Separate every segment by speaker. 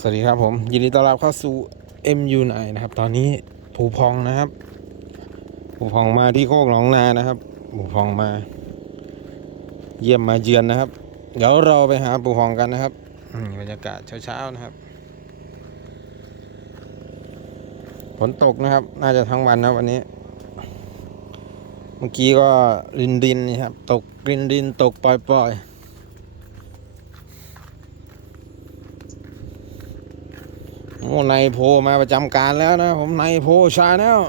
Speaker 1: สวัสดีครับผม ยินดีต้อนรับเข้าสู่ MU9 นะครับ ตอนนี้ผูพองนะครับผูพองมาที่โคกหนองนานะครับผูพองมา เยี่ยมมาเยือนนะครับ เดี๋ยวเราไปหาผูพองกันนะครับบรรยากาศเช้าๆนะครับฝนตกนะครับ น่าจะทั้งวันนะวันนี้ เมื่อกี้ก็รินดินนี่ครับ ตกรินดินตกปล่อยๆ โอ้นายโพมาประจำการแล้วนะ ผมนายโพชาแนล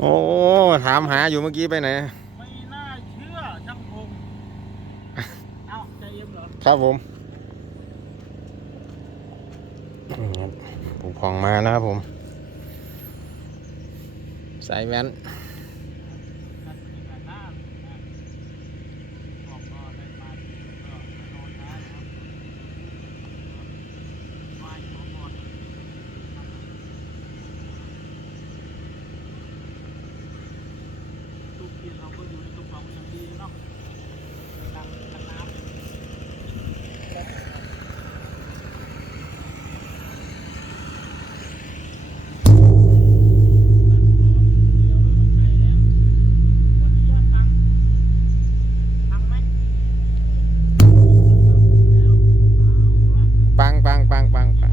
Speaker 1: โอ้ ถามหาอยู่เมื่อกี้ไปไหน
Speaker 2: ไม่น่าเชื่อช่างพงเอ้าใจเอ็มเหรอ
Speaker 1: ครับผมนี่ครับผูกพองมานะครับผม ใส่แว่น
Speaker 2: นัดบรรยากาศหน้านะของก็ได้มาก็มานอนนะครับไหว้ขอพรทุกทีเราก็อยู่ในกระเป๋าอย่างดีเนาะตักตักน้ำ
Speaker 1: ปังปังปังปังปัง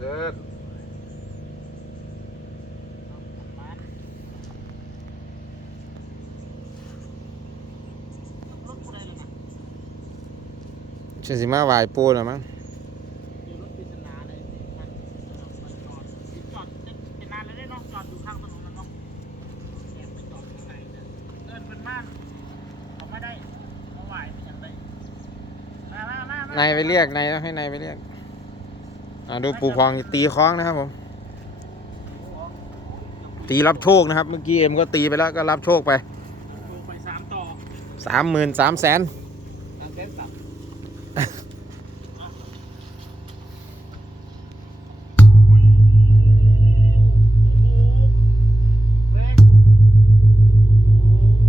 Speaker 2: ข้างในเนี่ยเดินเป็นม่านเขาไม่ได้เขาไหวเป็นอย่างไรมามามามา
Speaker 1: นายไปเรียกนายต้องให้นายไปเรียกอ่า ดูปูพองตีคล้องนะครับผม ตีรับโชคนะครับ เมื่อกี้เอ็มก็ตีไปแล้วก็รับโชคไป
Speaker 2: ดูไปสามต่อ
Speaker 1: สามหมื่นสามแสน
Speaker 2: ทางเส้นสับแรง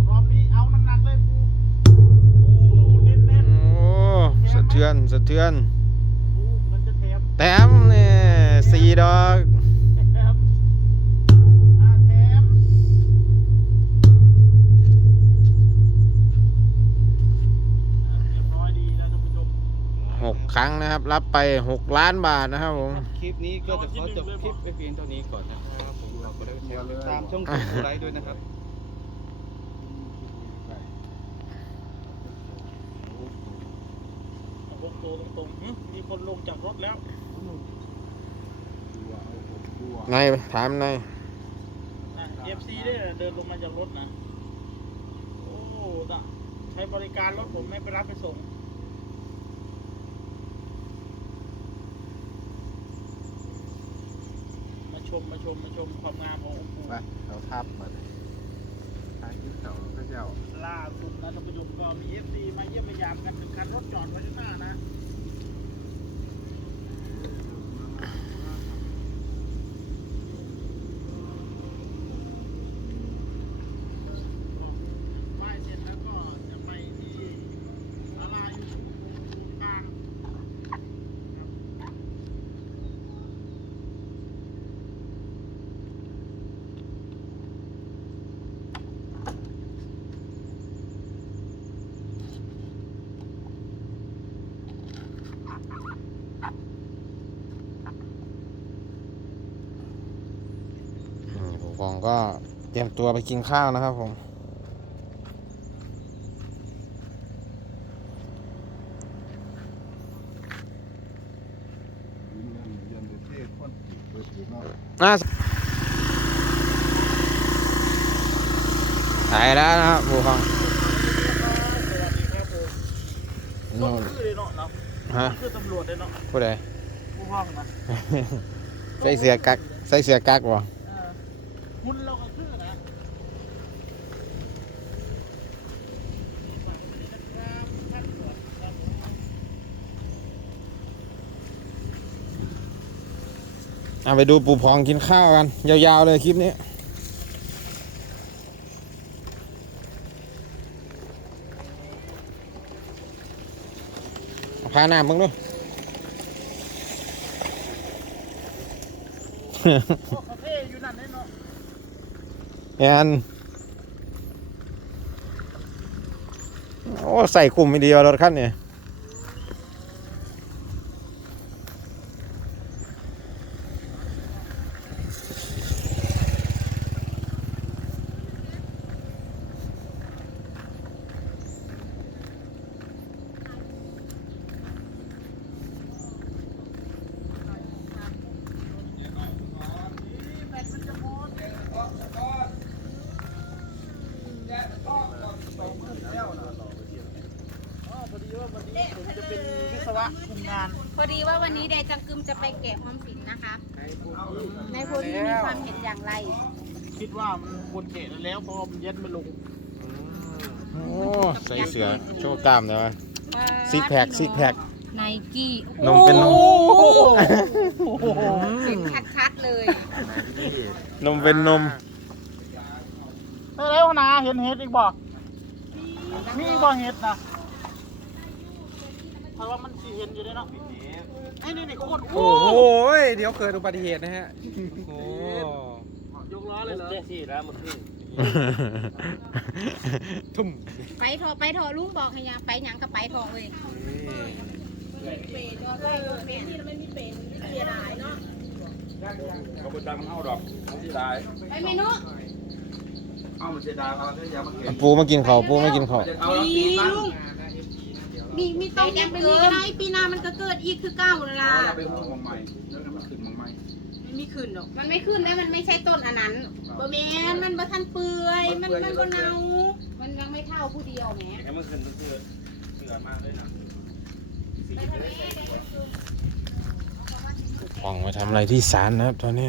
Speaker 2: รอบนี้เอาหนักๆเลยปูโอ้เน้น
Speaker 1: โอ้สะเทือน สะเทือน
Speaker 2: ๆปูมันจะ แถม
Speaker 1: แต้มเนี่ยสี่ดอก
Speaker 2: แถมอ่าแถมอะเรียบร้อยดีแล้วท่านผู้ชม
Speaker 1: หกครั้งนะครับ รับไปหกล้านบาทนะครับผม
Speaker 3: คลิปนี้ก็จะขอจบคลิปไปเพียงเท่านี้ก่อนนะครับผมเราก็ได้แชร์ติดตามช่องคุณไลฟ์ด้วยนะครับ
Speaker 2: เอาวงตัวตรงๆหึมีคนลงจากรถแล้ว
Speaker 1: นายถามนาย
Speaker 2: เอฟซีได้เดินลงมาจากรถนะ โอ้ตะใช้บริการรถผมไม่ไปรับไปส่ง มาชมมาชมมาชมความงามขององค์ปู่
Speaker 4: ไปเขาทับมา ทายที่เขาพระเจ้า
Speaker 2: ล่าสุดนะท่านผู้ชมก็มีเอฟซีมาเยี่ยมมายามกันถึงคันรถจอดไว้ข้างหน้านะ ไหว้เสร็จแล้วก็จะไปที่ศาลาอยู่ตรงกลางครับ
Speaker 1: อืมผู้ปกครองก็เตรียมตัวไปกินข้าวนะครับผม
Speaker 4: ยืนเที่คนเปิดอยู่นอก
Speaker 1: อะถ่ายแล้วนะครับผู้ฟัง
Speaker 2: สวัสดีครับผม
Speaker 1: นู่น
Speaker 2: คือเลยเนาะเนาะ
Speaker 1: ฮะ
Speaker 2: คือตำรวจเลยเนาะ
Speaker 1: ผู้ใด
Speaker 2: ผู้ห้องนะ
Speaker 1: ใส่เสื้อกักใส่เสื้อกักวะ
Speaker 2: เออ หุ่นเราก็คือนะ
Speaker 1: เอาไปดูปู่พองกินข้าวกัน ยาวๆเลยคลิปนี้เอาพาหน้ามึงดู
Speaker 2: โอ้คาเฟ่อยู่นั่นเลยเนาะ
Speaker 1: แอนโอ้ใส่คุมไม่ดีว่ารถคันเนี่
Speaker 2: พอดีว่าวันนี้ผมจะเป็นวิศวะคุมงาน
Speaker 5: พอดีว่าวันนี้แดจังกึมจะไปแกะออมสินนะคะ ในายโพลีมีความเห็นอย่างไร
Speaker 2: คิดว่ามันควรเกะแล้วเพราะว่ามันเย็นไม่ลง
Speaker 1: โอ้ใส่เสือโชว์กล้ามเลยวะซิกแพคซิกแพค
Speaker 5: ไนกี้
Speaker 1: นมเป็นนม
Speaker 5: เห็นชัดๆเลย
Speaker 1: นมเป็นนม
Speaker 2: เออแล้วนะ เห็นเห็ดอีกบ่มีอีกบ่เห็ดนะเพราะว่ามันสีเห็นอยู่ด้วยเนาะไอ้นี่นี่โคตร
Speaker 3: โอ้โหเดี๋ยวเกิดอุบัติเหตุนะฮะโอ้
Speaker 2: ยกล้อเลยเหรอ
Speaker 3: ทุ่ม
Speaker 5: ไปเถอะไปเถอะลุงบอกให้ยังไปหยังกับไปเถอะเลย
Speaker 4: เขาไปดังเอาดอกเขาที่ได้
Speaker 5: ไปเมนู
Speaker 4: เอามันเสียดายเขาที่ยามาเก็บ
Speaker 1: ปูมากินข้าวปูมากินข้าว
Speaker 4: เอาแล้วปีมัน
Speaker 5: มีมีต้องยังเป็นนี้ก็ได้ปีหน้ามันก็เกิดอีกคือเก้าแล้วล่ะ
Speaker 4: เอาไปหุ้มของใหม่แล้วมันขึ้นของใหม่
Speaker 5: ไม่มีขึ้นหรอกมันไม่ขึ้นแล้วมันไม่ใช่ต้นอันนั้น บ่แม่นมันบ่ทันเปื่อย มันมันบ่เน่ามันยังไม่เท่าผู้เดียวแหม
Speaker 4: แค่มันขึ้นเสื้อเสื้อมากเลยนะ
Speaker 1: พองมาทำอะไรที่ศาลนะครับตอนนี้